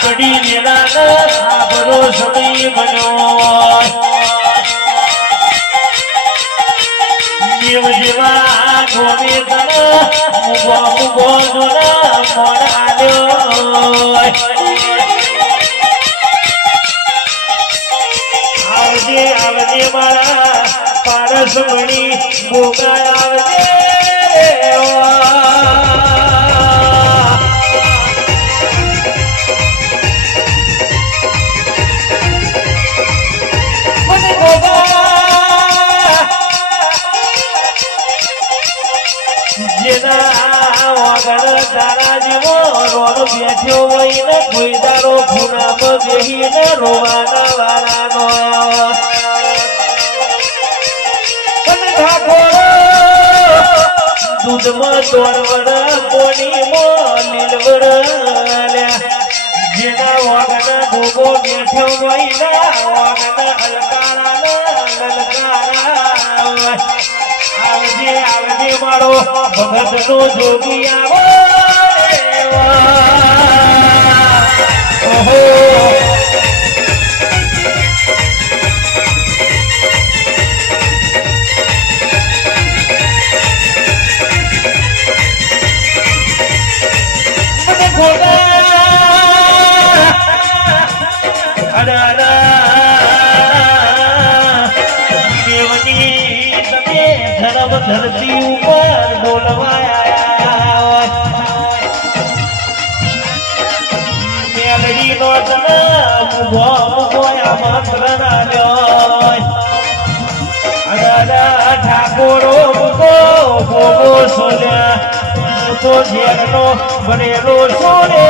આપડી લીલા આપણો સમય બન્યો જીવ જેવા ગોમે મુગો જોડા મોડાલ્યો આવજે આવજે મારા પારસ મણી મોગા આવજે બેઠ્યો હોય ને કોઈ દારો ખૂણામાં બેહીને રોવાના વાળાનો દૂધમાં દોરવડ કોણીમાં લીલવડ જેના વાગના ભોગો બેઠ્યો હોય ને વાગના હલકારા લલકારા આવજે આવજે મારો ભગતનો જોગી આવો ધરતી ઉપર બોલવાયા મેલડી નો જન્મ ભોયા મંત્ર ના લ્યો ઠાકોરો મુકો ભોગો સોલ્યા તો ઝેર નો બનેલો સોને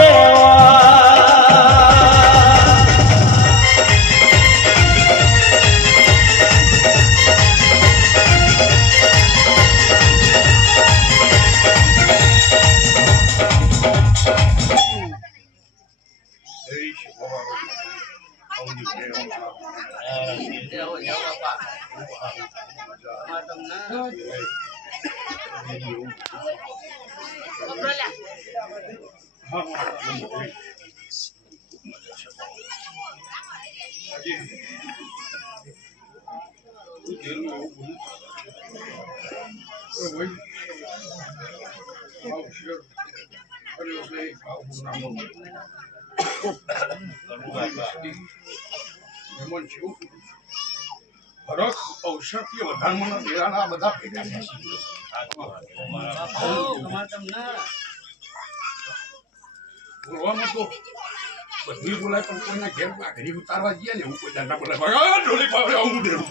હરખ ઔષધથી વધારવાના મેળાના બધા ભેગા બોલવામાં તો બધી બોલાય પણ કોઈના ઘેર ઘડી ઉતારવા જઈએ ને હું કોઈ દાદા બોલાય ઢોલી પાવડે હું ડેરું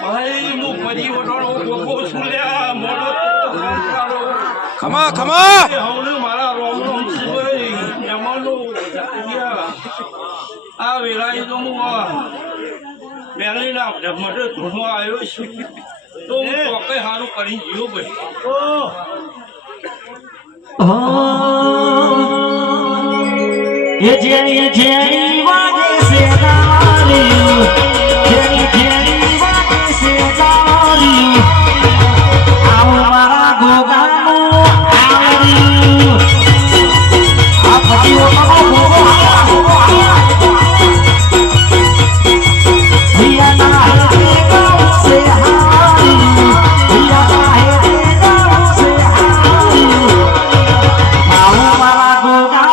ભાઈ હું ફરી વટાણો ગોગો છું લ્યા મોડો તો ખમા ખમા હવને મારા રોમ રોમ છું ભાઈ એમાંનો આ વેલાઈ તો હું મેલીના મટે ધૂણવા આવ્યો છું તો હું ચોક્કસ સારું કરી ગયો ભાઈ એ જેની જેની વાગે છે ગાવાલી જેની જેની વાગે છે ગાવાલી આવો મારા ગોગાનું આવડ્યું આ ફટીઓ મગો ગોગો હિયાના હે ગાવ છે હારી હિયાના હે ગાવ છે હારી આવો મારા ગોગાનું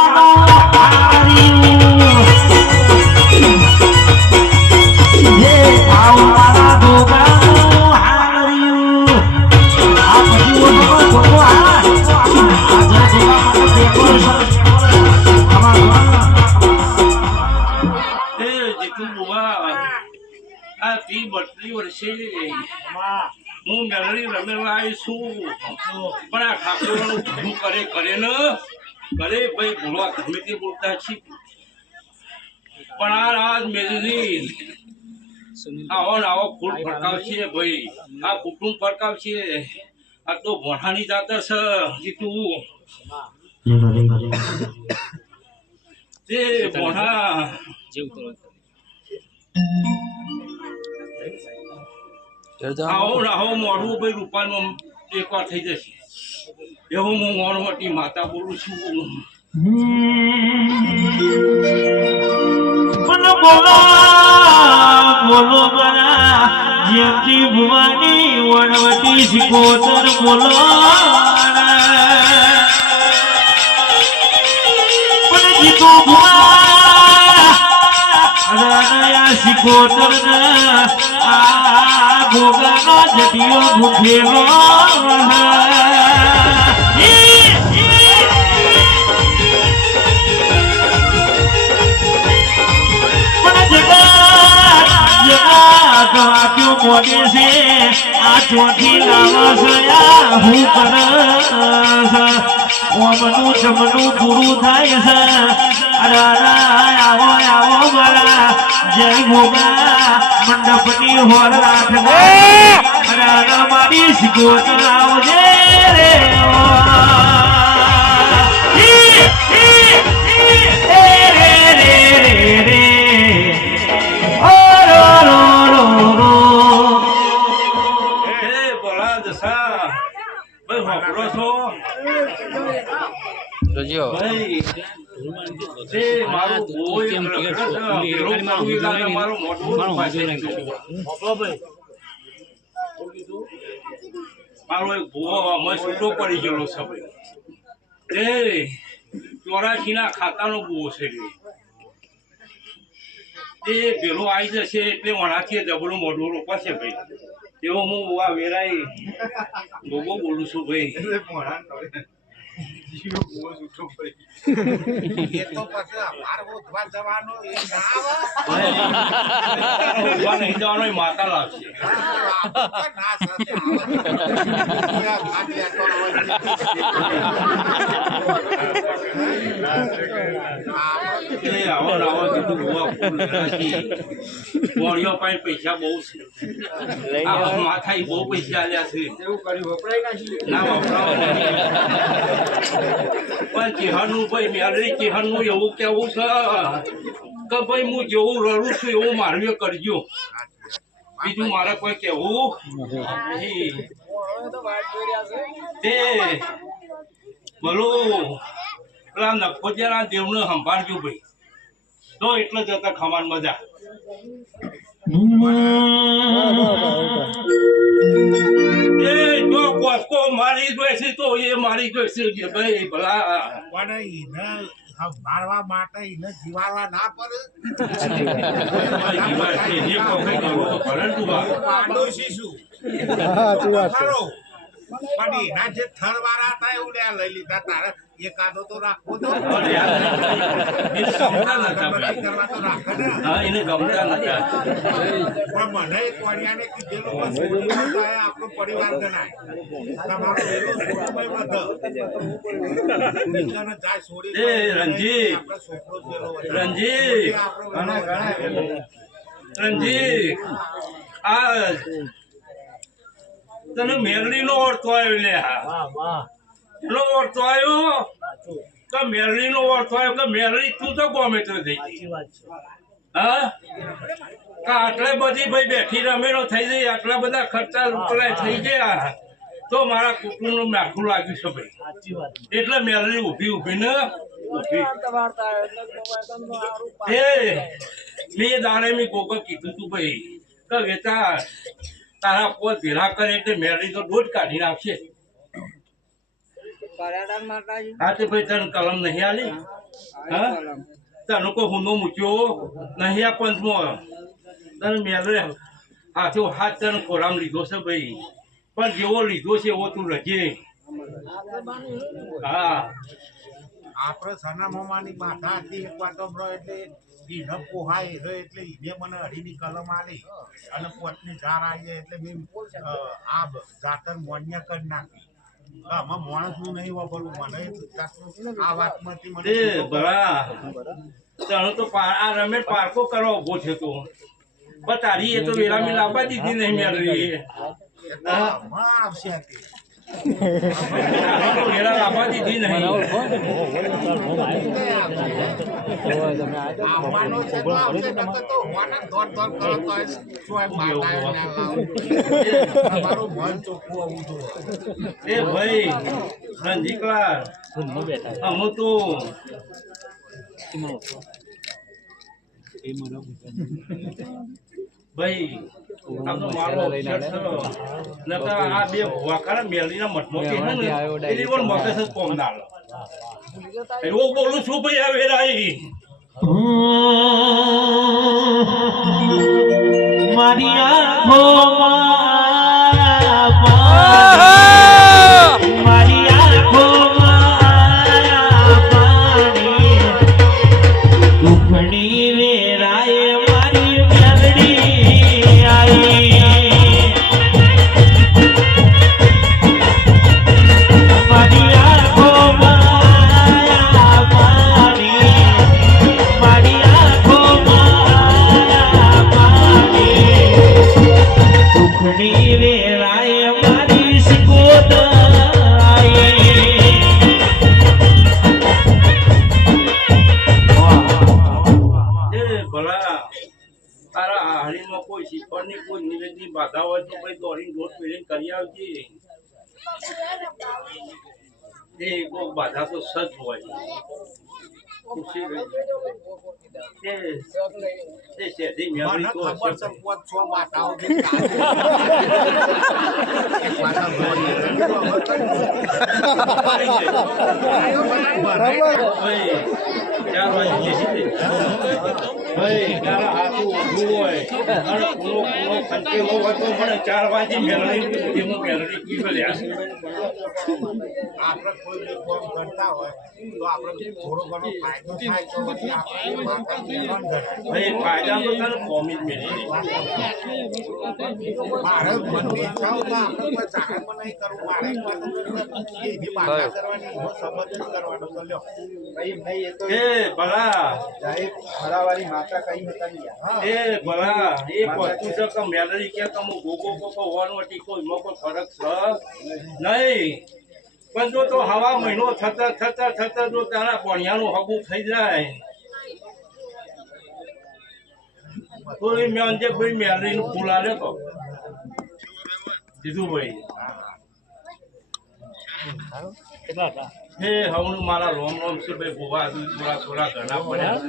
આ 32 વર્ષે હું મેલડી રમેલા આવી છું પણ આ ઠાકોરનું ભૂલું કરે ને કરે ભાઈ ભૂલવા ગમે તે બોલતા છે પણ આ રાજ મેલડી આવો ફૂલ ફરકાવશે ભાઈ આ કુટુંબ ફરકાવશે આ તો ભણાની જાતર છે જીતું તે ભણા આવો મોડું ભાઈ રૂપાનું એકવાર થઈ જશે એવું હું મોણવટી માતા બોલું છું બોલો બોલો મારા જેમથી ભુવાની વણવટી શિકોતર બોલો પણ જીતો ભુવા શિકોતર આ ભોગાનો જટિયો ગુઠેલો મોડે છે આ ચોથી લાવસયા હું કરસ ઓમનું જમનું પૂરું થાય છે આવો મારા જય ભોગા મંડપની હોર રાખના મારી શિકોત આવજે રે મારો એક ભૂવો છૂટો પડી ગયેલો છે એ 84 ના ખાતાનો ભૂવો છે એ પેલો આવી જશે એટલે વણાથી જબરું મોઢું રોપાશે ભાઈ એવો હું આ વેરાઈ ગોગો બોલું છું ભાઈ માતા લાગશે પૈસા બહુ છે માથા બહુ પૈસા આલ્યા છે એવું કર્યું વપરાય ના વપરાય પણ ચેહનનું ભાઈ મેળવી ચેહનનું એવું કેવું છે કે ભાઈ હું જેવું રડું છું એવું મારવી કરજો બીજું મારે કોઈ કેવું નહીં તે બોલો પેલા નખોજિયાના દેવને સંભાળજો ભાઈ તો એટલે જતા ખમાન મજા એ જો કોસકો મારી જોઈશે તો એ મારી જોઈશે કે ભાઈ ભલા મારવા માટે એને જીવાડવા ના પડે પણ એના જે થરવાળા હતા એવું લે લઈ લીધા તારે એકાદો તો રાખવો તો અરે યાર, એને ગમતા નતા ભાઈ. અગરબત્તી કરવા તો રાખે ને હા, એને ગમતા નતા. પણ મને એક વાણિયાને કીધેલું કે છોકરી થાય આપણો પરિવાર ગણાય તમારો પેલો છોકરો બધો જાય છોડી એ રણજી, આપણો છોકરો જ પેલો વધે. રણજી, આપણો રણજી, આ તને મેરડી નો ઓળતો આવ્યો લે. નો ઓળતો આવ્યો તો મેરડી નો ઓળતો આવ્યો કે મેરડી તું તો ગમે તો થઈ ગઈ. હા, આટલા બધી ભાઈ બેઠી રમેલો થઈ ગઈ, આટલા બધા ખર્ચા રૂપિયા થઈ ગયા તો મારા કુટુંબ નું માથું લાગ્યું છે ભાઈ. એટલે મેરડી ઊભી ને ઊભી મેં દાડે મેં કોકો કીધું તું ભાઈ કે વેચા તારા પોત ભેરા કરે એટલે મેરડી તો દોઢ કાઢી નાખશે. હા તે ભાઈ તને કલમ નહીં આલી? હા, તને કોઈ હુંનો મૂક્યો નહીં આ પંચમાં? તને મેરડે હાથો હાથ તને ખોરામ લીધો છે ભાઈ, પણ જેવો લીધો છે એવો તું લજે. હા, આપણે સનામાની માથા હતી એક વાર તો બ્રો એટલે ઈને પોહાય રહ્યો એટલે ઈને મને અઢીની કલમ આલી અને પોતની ઝાર આવી એટલે મેં આ જાતર મોન્ય કરી નાખી. આમાં માણસનું નહીં વાપરવું મને આ વાતમાંથી મને એ બરા તને તો આ રમેશ પારકો કરવા ઉભો છે તું, પણ તારી એ તો વેરામી લાવવા દીધી નહીં મેળવી. આમાં આવશે તે. વેરા લાવવા દીધી નહીં. આવવાનો છે તો આવશે નકર તો હોવાના દોડ દોડ કરો તો શું માતાઓ ના લાવો. તમારું મન ચોખ્ખું હોવું જોઈએ. એ ભાઈ રંજીકલા અમુ તો ભાઈ આ તો મારો અક્ષર છે. નકર આ બે વાકારા મેલીના મઠમાં કે છે ને એની પણ મગજ જ કોમ ના લે. એવું બોલું છું ભાઈ આ વેરાઈ. મારી આંખોમાં મારી આંખોમાં પાણી દુખણી વેરાય મારી મેરડી આવી. મારી આંખોમાં પાણી મારી આંખોમાં પાણી દુખણી વેરાય મારી સિકોતરાઈ. એ ભલા તારા હારીમાં કોઈ શીખવાની કોઈ નિવેદની બાધા હોય તો ભાઈ દોડીને રોજ પેલીને કરી આવજે. એ કોઈ બાધા તો સજ હોય. એ શેઠી મને મેળવી તો ખબર હશે. છે પોત છો માતાઓ જે ભાઈ, 4 વાગે બેસી ભાઈ તારા હાથું ઊભું હોય અને પૂરો ખંચેલો હોય તો મને 4 વાગે મેળવી મેળવી પીવે લ્યા. આપણે કોઈ બી કામ કરતા હોય તો આપણે થોડો ઘણો ફાયદો થાય તો પછી આપણે માતાજી પણ કરે. ભાઈ ફાયદા તો તને કોમી જ મેળવી. મારે મનની ઈચ્છા હોય તો આપણે કોઈ ચાકરમાં નહીં કરવું. મારે એની બાધા કરવાની એનો સંબંધ જ કરવાનો તો લ્યો. એ ભલા માતા કઈ હતા એ ભલા એ પહોંચ્યું છે કે મેલરી કે તમે ગોગો ગોગો હોવાનો ટીકો એમાં કોઈ ફરક છે નહીં. પણ જો તો હવા મહિનો થતા જો તારા ભણિયાનું હગું થઈ જાય તો એ મેં ભાઈ મેલરીનું ફૂલ આલે તો દીધું ભાઈ. હે હવનું મારા રોમ રોમ છે ભાઈ બોવા થોડા ઘણા પડ્યા.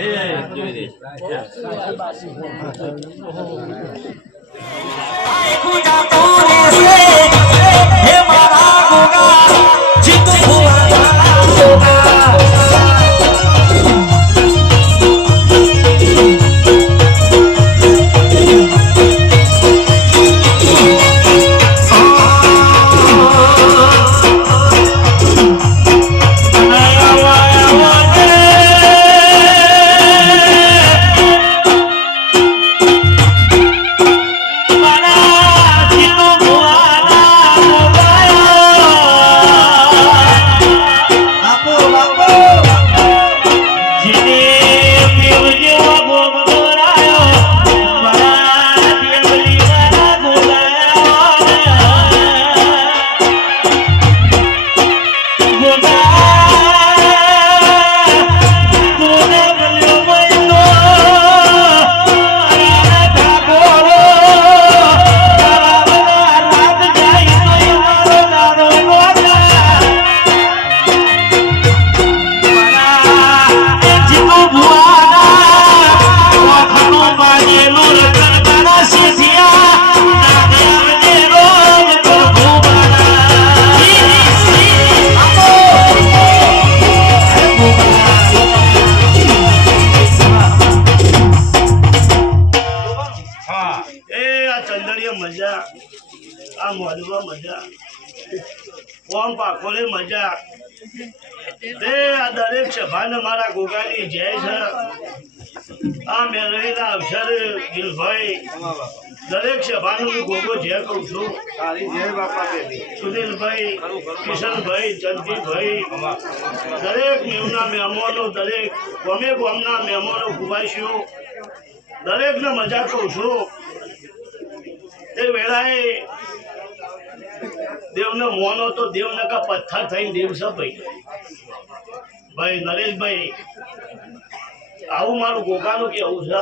હે જોઈ દે મારી હા એ આ ચંદડીએ મજા, આ મોલવા મજા, ઓમ પાખોલે મજા. તે આ દરેક સભાને મારા ગોગાની જય છે. આ મેળવીના અક્ષર દિલભાઈ દરેક સભાનું હું ગોગો જય કહું છું. તારી જય બાપા બેટી. સુનિલભાઈ, કિશનભાઈ, જયંતિભાઈ, દરેક મેવના મહેમાનો, દરેક ગમે ગામના મહેમાનો ખુબાઈશીઓ દરેકને મજા કહું છું. તે વેળાએ દેવને મોનો તો દેવને કા પથ્થર થઈને દેવ છે ભાઈ. ભાઈ નરેશભાઈ આવું મારું ગોગાનું કેવું છે.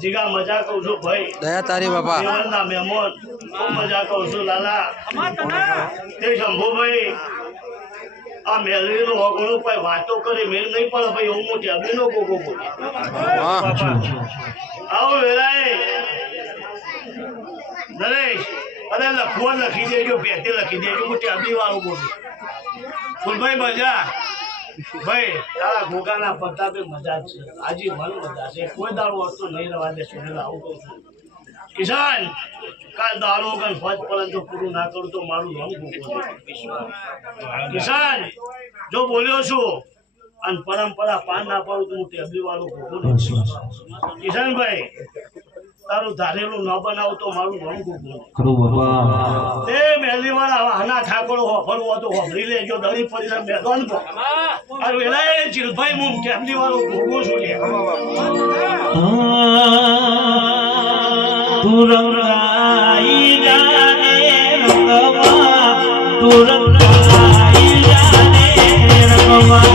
જીગા મજા કહું છું ભાઈ. દયા તારી બાપા. દેવના મહેમાન બહુ મજા કહું છું લાલા. તે શંભુભાઈ આ મેલવીનો હોગણું કોઈ વાતો કરી મેળ નહીં પડે ભાઈ. હું મોટી અભિનો ગોગો બોલી આવો વેલાએ નરેશ અરે લખવા લખી દેજો, પેતે લખી દેજો. મોટી અભી વાળું બોલું ફૂલભાઈ મજા ભાઈ. તારા ગોગાના પ્રતાપે મજા છે. આજી મન મજા છે. કોઈ દાડો વસ્તુ નહીં રવા દે. સુનેલા આવું કહું છું. કિસાન કાલ દાડો કઈ ફજ પરંતુ પૂરું ના કરું તો મારું નામ ગોગો. કિસાન જો બોલ્યો છું અને પરંપરા પાન ના પાડું તો હું ટેબલી વાળું ગોગો નહીં. કિશનભાઈ તારું ધારેલું ન બનાવું તો મારું નામ ગોગો. તે મહેલી વાળા હાના ઠાકોરો હોફરવો તો હોફરી લેજો. દળી પડી મેદાન પર અને વેલાએ ચીલભાઈ હું ટેબલી વાળો ગોગો છું. તું રંગાઈ જાને રંગવા, તું રંગાઈ જાને રંગવા.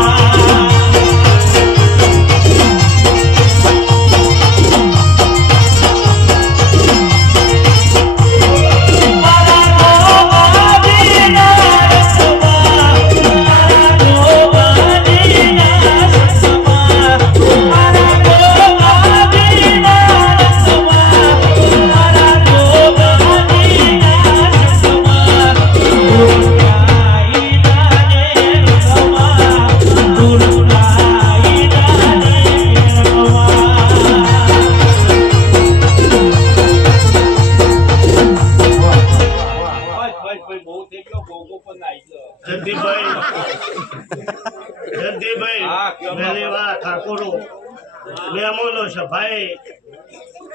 ભાઈ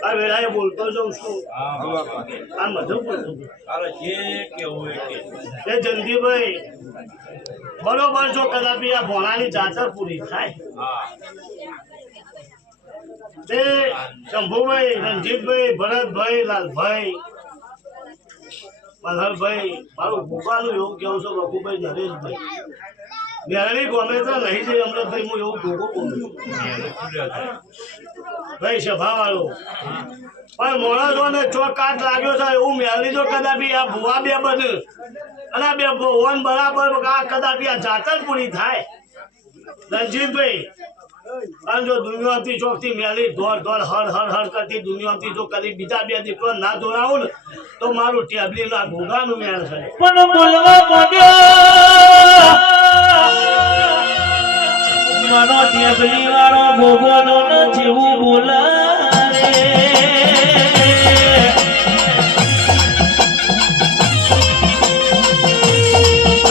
આ વેળાએ બોલતો જઉં છું. આ મધુ બોલતો એ જલ્દીભાઈ બરોબર જો કદાપી આ ભોણાની જાતર પૂરી થાય તે શંભુભાઈ, રણજીતભાઈ, ભરતભાઈ, લાલભાઈ, મલ્હારભાઈ, મારું ભૂપાનું એવું કેવું છું. રઘુભાઈ, નરેશભાઈ મેરણી ગમે તો નહીં જઈ અમૃતભાઈ. હું એવું ભોગો બોલું ભાઈ સભા વાળો પણ મોણસો ને ચોક કાટ લાગ્યો છે એવું મેળવી જો કદાપી આ ભુવા બે બને અને આ બે ભુવન બરાબર આ કદાપી આ જાતર પૂરી થાય. રણજીતભાઈ અને જો દુનિયાથી ચોકથી મેળી દોડ દોડ હર હર હર કરતી દુનિયાથી જો કદી બીજા બે દીકરો ના દોડાવું ને તો મારું ટેબલી ના ઘોઘાનું મેળ છે. પણ બોલવા માંડ્યો મારો ટેબલી વાળો ગોગોનો ન જેવું બોલારે.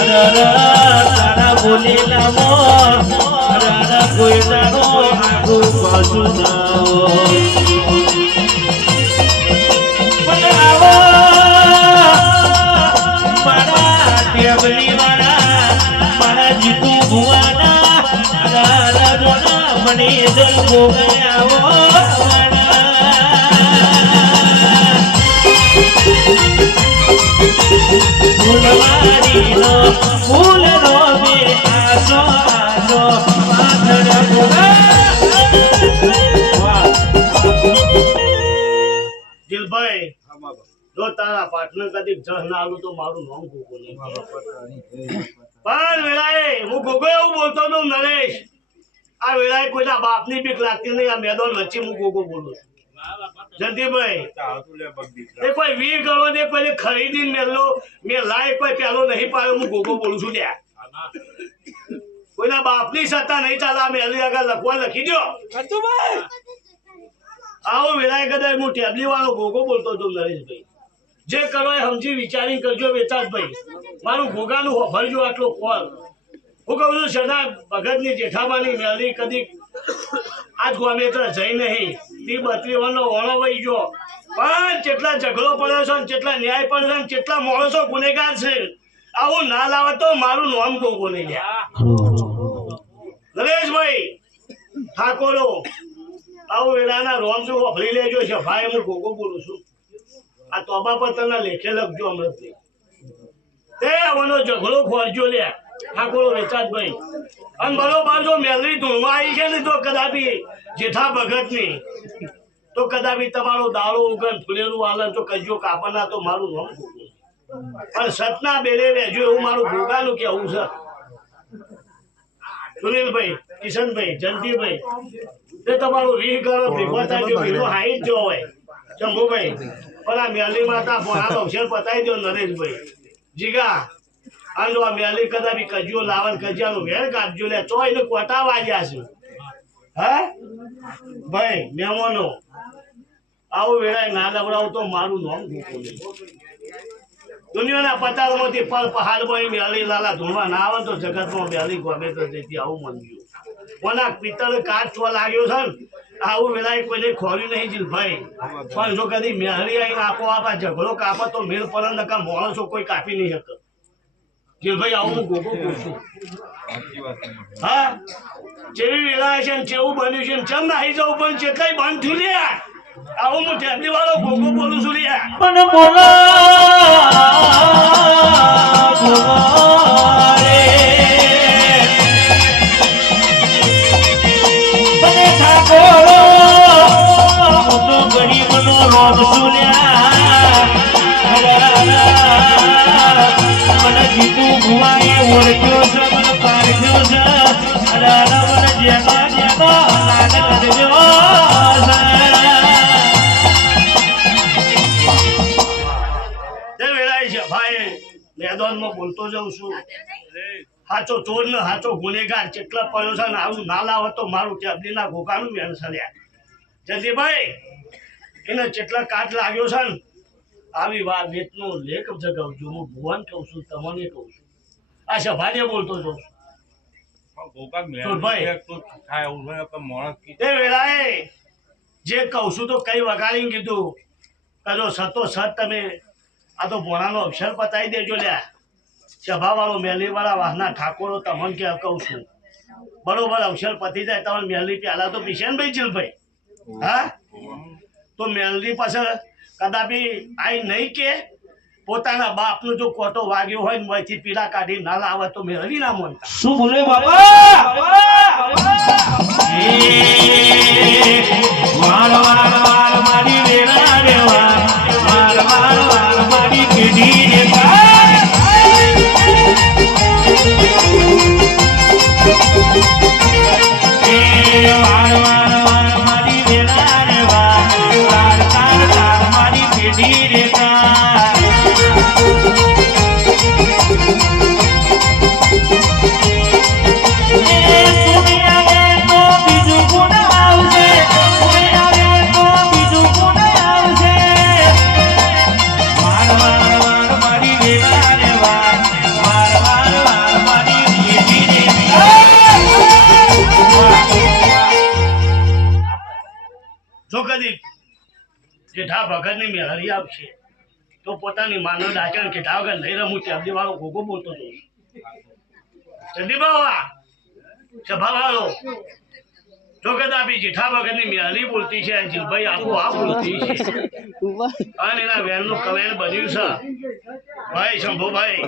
તારા બોલેલા કોઈ તારો આગું પાછું ના પણ આવો મારા ટેબલી વાળા મારા જીતુ ભુવાના મને દલ ભોગયાવો ફૂલવાડીનો ફૂલનો બે આસો આસો પાથરા દિલભાઈ જો તારા પાટનર કદી જહ ના આલું તો મારું નામ ગોગો નહીં. પણ વેળાએ હું ગોગો એવું બોલતો હતો નરેશ આ વેળાએ કોઈના બાપની બીક લાગતી નહીં. આ મેદાન વચ્ચે હું ગોગો બોલું છું. જયંતિભાઈ એ કોઈ વીર ગણો ને કોઈ ખરીદી મેલો મેં લાય કોઈ પેલો નહીં પાડ્યો. હું ગોગો બોલું છું ત્યાં કોઈના બાપની સત્તા નહીં ચાલે. આ મેલી આગળ લખવા લખી દો. આવો વેલાય કદાચ હું ટેબલી વાળો ગોગો બોલતો હતો નરેશભાઈ. જે કરો એ સમજી વિચારી કરજો વેચાતભાઈ. મારું ઘોઘાનું હોભરજો આટલો કોલ. હું કહું છું સદા ભગતની જેઠાબાની મેળવી કદી આજ ગોમેત્ર જઈ નહીં. તી 32 વર્ષનો ઓણો વહી ગયો. પણ જેટલા ઝઘડો પડ્યો છે ને જેટલા ન્યાય પડ્યો છે ને જેટલા માણસો ગુનેગાર છે, આવું ના લાવે તો મારું નામ ગોગો નહીં લ્યા. નરેશભાઈ ઠાકોરો આવું વેળાના રોમ શું વાપરી લેજો છે ભાઈ. હું ગોગો બોલું છું. આ તોબા પત્રના લેખે લખજો અમૃતથી. તે આવવાનો ઝઘડો ખોરજો લ્યા ઠાકોરો વેચાતભાઈ. અને બરોબર જો મેલરી ધૂળમાં આવી છે ને તો કદાપી જેઠા ભગતની તો કદાપી તમારો દાડો ઉગન ફૂલેલું આલન તો કજ્યો કાપના તો મારું નામ ગોગો. પણ સતના બેડે રહેજો એવું મારું ગોગાનું કેવું છે. સુનિલભાઈ, કિશનભાઈ, જયંતિભાઈ, તે તમારું વીર કરો ભેગો થાય જો વીરો હાઈ જ જો હોય. શંભુભાઈ પણ આ મેલી માતા ભોળાનો અવસર પતાવી દો નરેશભાઈ. જીગા આનો આ મેલી કદાપી કજિયો લાવન કજિયાનું વેર કાપજો લે ચોય ને કોટા વાગ્યા છે. હા ભાઈ મહેમાનો આવું વેળાએ ના લવડાવું તો મારું નામ ગોગો નહીં. દુનિયાના પતાળમાંથી પલ પહાડમાં મેલી લાલા ધૂળમાં ના આવે તો જગતમાં મેલી ગમે તો જતી આવું મનજો. કોના પિત્તળ કાચ છો લાગ્યો છે ને આવું વેલાએ કોઈને ખોર્યું નહીં જીલભાઈ. પણ જો કદી મેહરી આવીને આપો આપા ઝઘડો કાપો તો મેળ પર નકા માણસો કોઈ કાપી નહીં શકે. જીલભાઈ આવું હું ગોગો પૂછું. હા જેવી વેળાએ છે ને જેવું બન્યું છે ને ચમ નાહી જવું પણ જેટલાય બંધ થયું લે. આવું હું ટેબલી વાળો ગોગો બોલું છું લે. પણ બોલા રે બને ઠાકોરો હું તો ગરીબનો રોગ સુલ્યા. મને જીતું ભુવાએ ઓળખ્યો છે, મને પારખ્યો છે. મને જેનો જેનો લાગ કરજો છે. ભાઈ મેદાનમાં બોલતો જાઉં છું. હાચો ચોર ને હાચો ગુનેગાર જેટલા પડ્યો છે ને આવું ના લાવો તો મારું ટેબલીના ઘોઘાનું વેણ સર્યા. જલ્દીભાઈ એને જેટલા કાટ લાગ્યો છે ને આવી વાત વેતનો લેખ જગાવજો. હું ભુવન કહું છું, તમને કહું છું. આ સભાને બોલતો જાઉં છું. તે વેળાએ જે કહું છું તો કઈ વગાડીને કીધું કજો સતો સત તમે આ તો ભોણાનો અક્ષર પતાવી દેજો લ્યા. સભાવાળો મેલીવાળા વાહના ઠાકોરો તમને કે કહું છું બરોબર અક્ષર પતી જાય તમારે મેલરી પહેલા તો પીશે ને ભાઈ જીલભાઈ. હા તો મેલરી પાછળ કદાપી આઈ નહીં કે પોતાના બાપનો જો કોટો વાગ્યો હોય ને મોંથી પીડા કાઢી ના લાવે તો મેલરી ના મોનતા. શું બોલે બાપા? વાર વાર વાર મારી વેલા રે વાર વાર વાર વાર મારી પેઢી રે વાર. વાર વાર વાર મારી વેલા રે વાર વાર વાર વાર મારી પેઢી રે વાર. જો કદી જેઠા ભગતની મેહરી આવશે તો પોતાની માનવ ડાચણ કેઠા વગર નહીં રમું ટેબલી વાળો ગોગો બોલતો હતો. જલ્દી બાવા સભા વાળો જો કદાપી જેઠા ભગતની મેહરી બોલતી છે જીલભાઈ આપો આ બોલતી છે અને એના વેણનું કવેણ બન્યું છે ભાઈ શંભુભાઈ.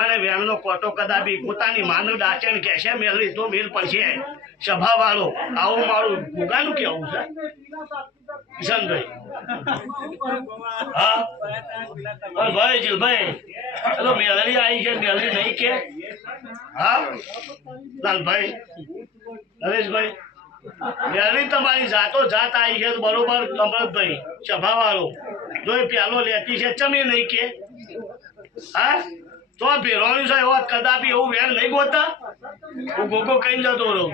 અને વેણનો કોટો કદાપી પોતાની માનવ ડાચણ કહેશે મેહરી તો મેલ પડશે. સભા વાળો આવું મારું ગોગાનું કેવું છે કિશનભાઈ. હા ભાઈ જીલભાઈ ચલો મેલરી આવી છે મેલરી નહીં કે. હા લાલભાઈ નરેશભાઈ મેલરી તમારી જાતો જાત આવી છે બરોબર. અમૃતભાઈ સભા વાળો જો એ પેલો લેતી છે ચમે નહીં કે. હા તો ભેરવાનું છે એવા કદાપી એવું વેણ નહીં ગોતા. હું ગોગો કઈ જતો રહું.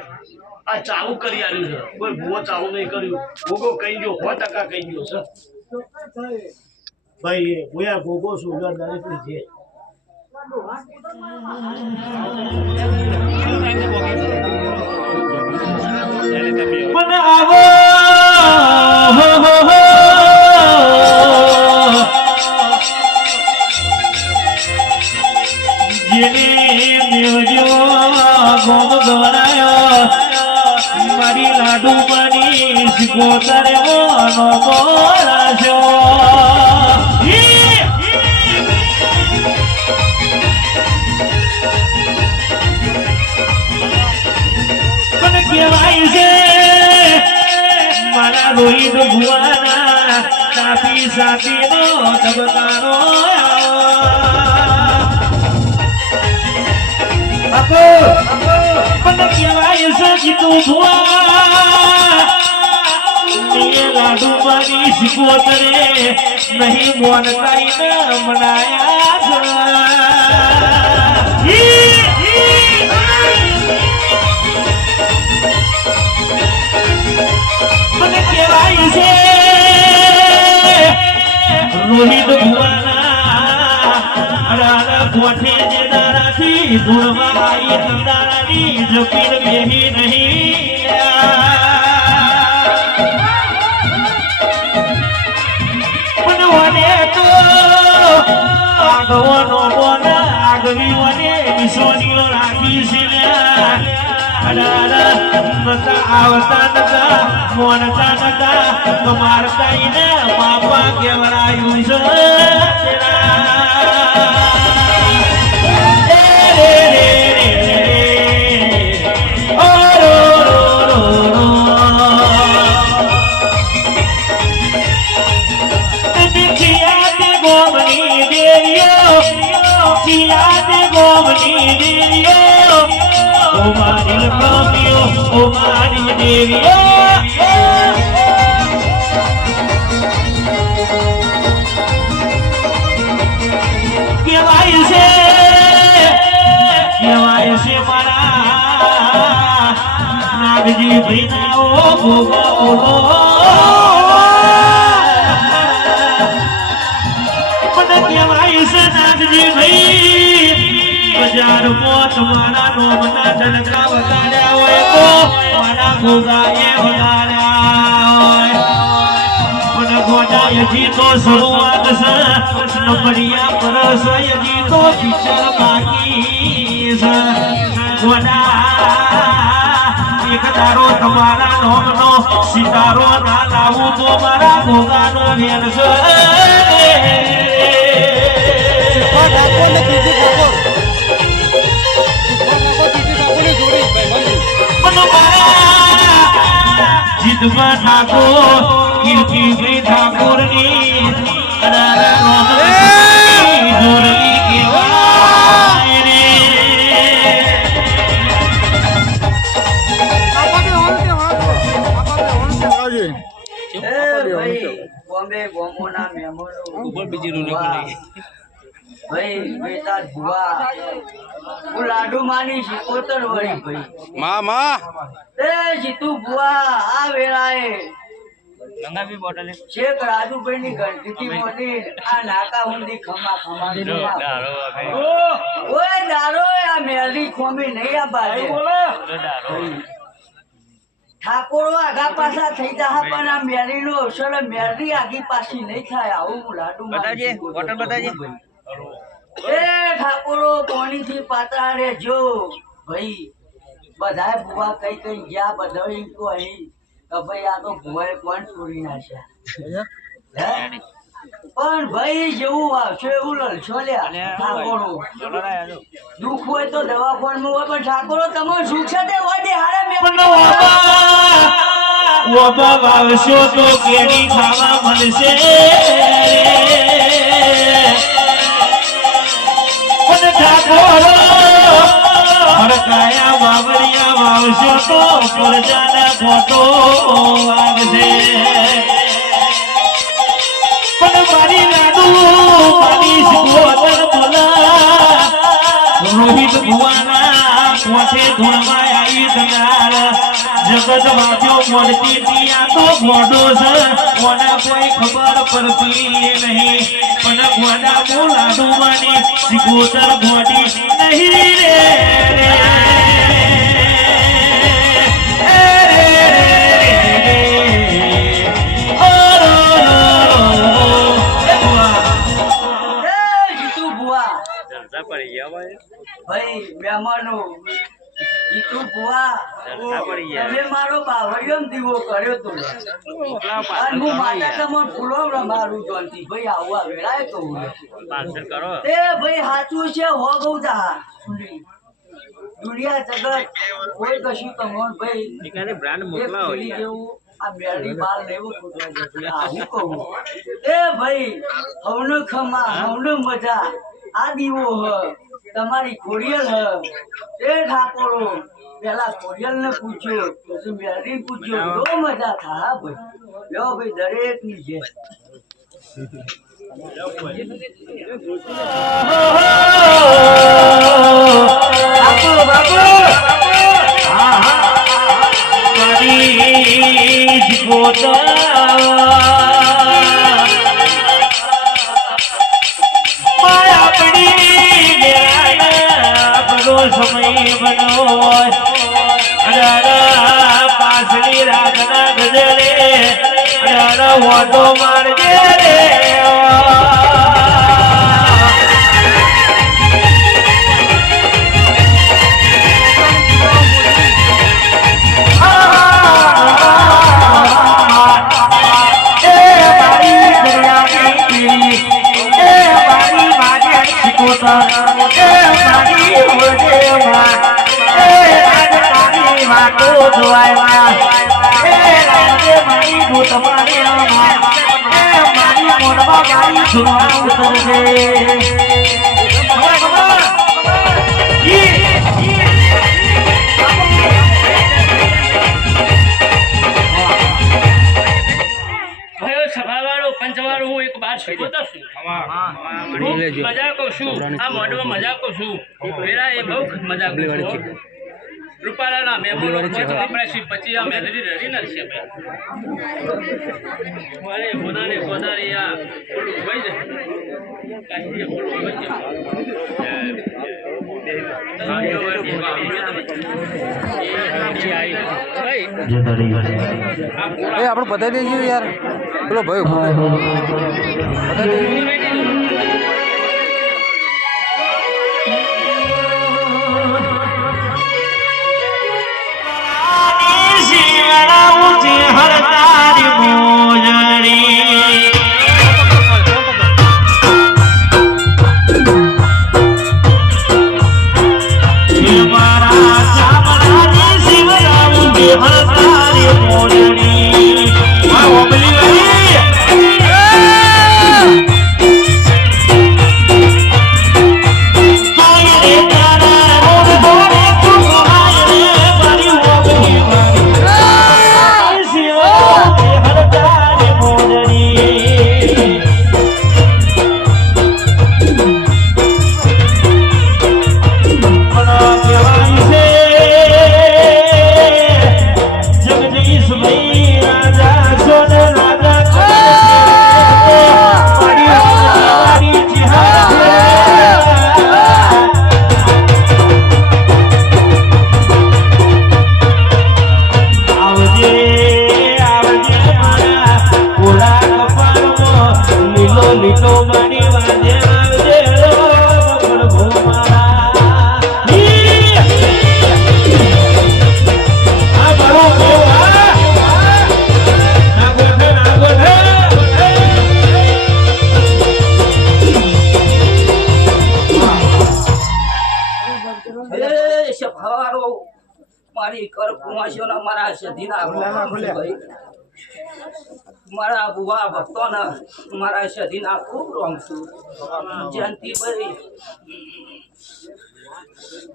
આ ચાલુ કરી આવ્યું છે કોઈ ભૂવો ચાલુ નહીં કર્યું ગોગો કહી ગયો 100% કહી ગયો છે ભાઈ ભૂયા ગોગો સુગર દરેક ની છે મને આવો જેને મેળજો ગોમ ગવરાયો મારી લાડુ બની શિકોતરે મોનો બોલાશો મને કહેવાય છે મારા રોહિત ભુવાના સાથી સાથીનો તબકારો મને કહેવાય છે જીતું ભુવા લાડુ મારી શિકોતરે નહીં મોનતાઈને મનાયા મને કહેવાય છે રોહિત ભુવાના રાણા કોઠે જે દારાથી ધૂળમાં આવી દારાની જપીર બેહી નહીં પણ વને તો આગવાનો બોને આગવી વને વિશ્વની રાખી છે આવતા નતા મોનતા નતા મારતા ને બાપા કેવરાયું છે ગોમની દેવીઓ ઓ મારી લક્ષ્મીઓ ઓ મારી દેવીઓ કહેવાય છે મારા નાગજી ભૈનાઓ ભોગા ઓહો મને કહેવાય છે નાગજી ભાઈ બજાર માં તમારા નોમના ડણકા વગાડ્યા હોય તો મારા ભોગાએ વગાડ્યા હોય ગોડાયજી તો શરૂઆત છે નંબરિયા પરસો યજી તો પિક્ચર બાકી છે ગોડા એક દારો તમારા નોમનો સિતારો ના લાવું તો મારા ભોગાનો વેર છે જીતમાં ઠાકોર કીર્તિ ઠાકોરની જોરલી કેવાય રે બોમ્બે બોમ્બોના મહેમાનો ભાઈ બેટા ભુવા હું લાડુ માની શિકોતર વળી ભાઈ મામા એ જીતુ ભુવા આ વેળાએ શેખ રાજુભાઈ ની ગણતી મોટી આ નાકા ઊંધી ખમા ખમા ઓય દારો આ મેલી ખોમી નહીં આ બાજુ ઠાકોરો આગા પાછા થઈ જા પણ આ મેરી નો અસર મેરી આગી પાછી નહીં થાય આવું હું લાડુ બતાજે એ ઠાકોરો કોણી થી પાતળા રે જો ભાઈ બધાય ભુવા કઈ કઈ ગયા બધા એમ તો અહીં કે ભાઈ આ તો ભુવાએ કોણ ચોરી નાખ્યા પણ ભાઈ જેવું આવશે એવું લડશો લ્યા ઠાકોરો દુઃખ હોય તો દવાખાનામાં હોય પણ ઠાકોરો તમારું સુખ છે તે હોય દે હારે ઓબા વાવશો તો કેરી ખાવા મળશે હરકાયા વાવરિયા વાવશો તો પ્રજાના ફોટો વાગશે પણ મારી લાડુ મારી શિકોતર બોલા રોહિત ભુવાના કોઠે ધોળમાં આવી દનાર સજવાજો મોડતી પિયા તો ગોડો છે મને કોઈ ખબર પડતી નહીં પણ ગોડા બોલાડું માની સિગોતર ગોડી નહીં ભાઈ મહેમાનો જીતુ ભુવા તમે મારો બાવળિયો દીવો કર્યો તો અને હું માતા તમને ફૂલો રમાડું જોનથી ભાઈ આવું આ વેળાએ કહું એ ભાઈ સાચું છે હો ગૌ જા દુનિયા જગત કોઈ કશું કમોન ભાઈ બ્રાન્ડ મોકલાવો જેવું આ બેડી બાર લેવું હું કહું એ ભાઈ હવનો ખમા હવનો મજા આ દીવો હ તમારી ખોડિયલ હ એ ઠાકોરો પેલા ખોડિયલ ને પૂછ્યો પછી બેડી પૂછ્યો બહુ મજા થા હા ભાઈ લો ભાઈ દરેક ની છે સમય બનો પાછલી રાતના ગજરે વાટો મારજે રે રૂપાલાના મેમોનો પછી આ મેલડી રેડી ના છે ભાઈ મારે ગોદારી આ ઓલું ભાઈ છે કાશી ઓલું ભાઈ આપણે બતાવી દેજો યાર પેલો ભાઈ મારા બુવા ભક્તોને મારા સદીના ખૂબ રોમ છું જયંતિભાઈ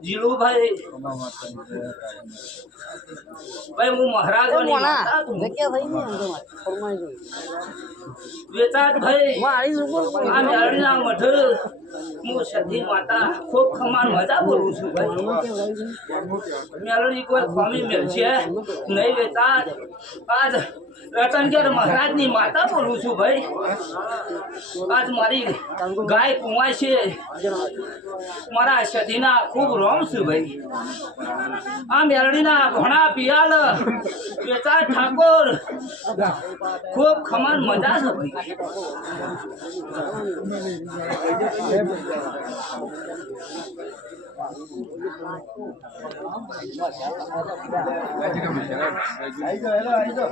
જીલુભાઈ ભાઈ હું મહારાજોની માતા છું. વેતાતભાઈ આ મેળવીના મઢ હું સદી માતા ખૂબ ખમાન મજા બોલું છું ભાઈ મેળવી કોઈ સ્વામી મેળશે નહીં વેતાત આજ રતનગર મહારાજની માતા બોલું છું ભાઈ આજ મારી ગાય કુંવાય છે મારા સદીના ખૂબ રોમ છું ભાઈ આ મેળવીના ઘણા પિયાલ વેતાત ઠાકોર ખૂબ ખમાન મજા છે ભાઈ આઈ જાઓ